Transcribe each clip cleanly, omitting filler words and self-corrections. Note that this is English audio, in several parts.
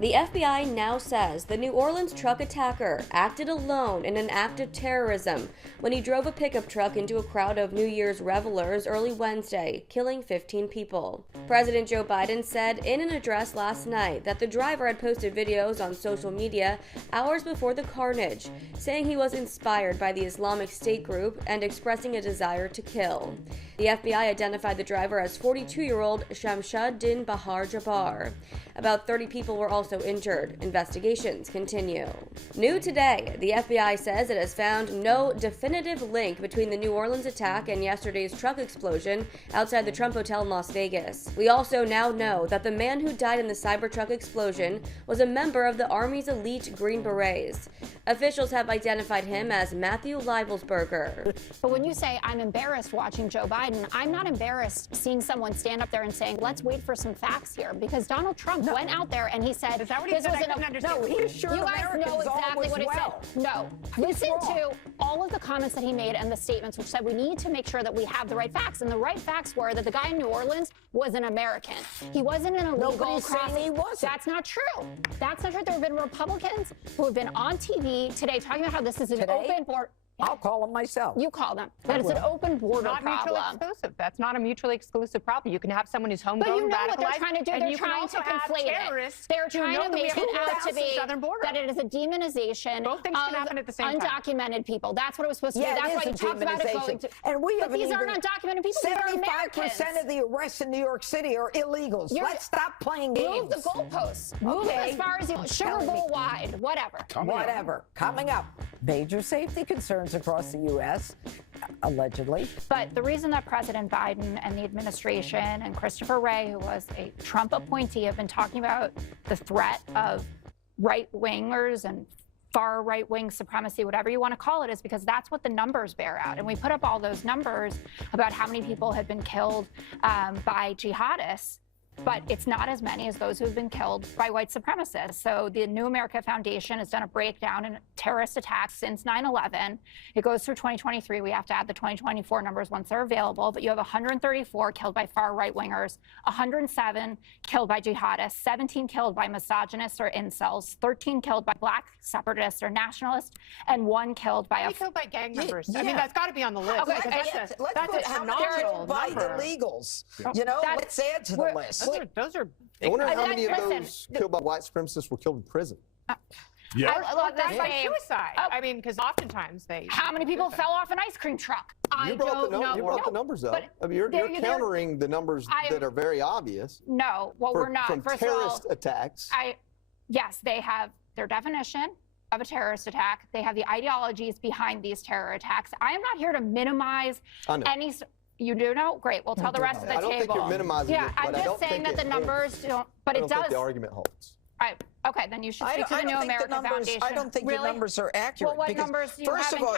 The FBI now says the New Orleans truck attacker acted alone in an act of terrorism when he drove a pickup truck into a crowd of New Year's revelers early Wednesday, killing 15 people. President Joe Biden said in an address last night that the driver had posted videos on social media hours before the carnage, saying he was inspired by the Islamic State group and expressing a desire to kill. The FBI identified the driver as 42-year-old Shamsuddin Bahar Jabbar. About 30 people were also injured. Investigations continue. New today, the FBI says it has found no definitive link between the New Orleans attack and yesterday's truck explosion outside the Trump Hotel in Las Vegas. We also now know that the man who died in the Cybertruck explosion was a member of the Army's elite Green Berets. Officials have identified him as Matthew Leibelsberger. But when you say, I'm embarrassed watching Joe Biden, I'm not embarrassed seeing someone stand up there and saying, let's wait for some facts here, because Donald Trump went out there and he said, is that what he said? I couldn't understand. No, he assured you guys Americans know exactly what he said. No. Listen to all of the comments that he made and the statements which said we need to make sure that we have the right facts. And the right facts were that the guy in New Orleans was an American. He wasn't an illegal crossing. He wasn't. That's not true. That's not true. There have been Republicans who have been on TV today talking about how this is an open border. I'll call them myself. You call them. That it's an open border not problem. Mutually exclusive. That's not a mutually exclusive problem. You can have someone who's homegrown, but you know radicalized, what they're trying to do? They're trying to conflate it. They're trying to make it out to be that it is a demonization Both things can happen at the same time. Undocumented people. That's what it was supposed to be. That's why you talked about it going to. And we but these aren't undocumented people. 75% of the arrests in New York City are illegals. Let's stop playing games. Move the goalposts. Move them as far as you Sugar Bowl wide. Whatever. Coming up. Major safety concerns across the U.S. Allegedly. But the reason that President Biden and the administration and Christopher Wray, who was a Trump appointee, have been talking about the threat of right-wingers and far right-wing supremacy, whatever you want to call it, is because that's what the numbers bear out. And we put up all those numbers about how many people have been killed by jihadists, but it's not as many as those who have been killed by white supremacists. So the New America Foundation has done a breakdown in terrorist attacks since 9/11. It goes through 2023. We have to add the 2024 numbers once they're available. But you have 134 killed by far right-wingers, 107 killed by jihadists, 17 killed by misogynists or incels, 13 killed by black separatists or nationalists, and 1 killed by killed by gang members. I mean, that's got to be on the list. Okay, that's a phenomenal number. Illegals. Let's add to the list. Those are. I wonder how many of those killed by white supremacists were killed in prison. Yeah. That's by suicide. I mean, because oftentimes they. How many people fell off an ice cream truck? You brought the numbers up. I mean, you're countering the numbers that are very obvious. No, well, we're not. From terrorist attacks. Yes, they have their definition of a terrorist attack. They have the ideologies behind these terror attacks. I am not here to minimize any. You do know? Great. We'll tell the rest of the table. I don't think you're minimizing it. I'm just saying that the numbers don't. But it does. I don't think the argument holds. Okay, then you should speak to the New America Foundation. I don't think the numbers are accurate. Well, what numbers do you have? First of all,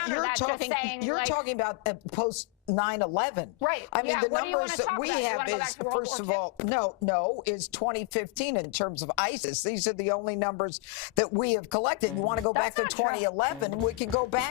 you're talking about post 9/11. Right. I mean, the numbers that we have is, first of all, is 2015 in terms of ISIS. These are the only numbers that we have collected. You want to go back to 2011? We can go back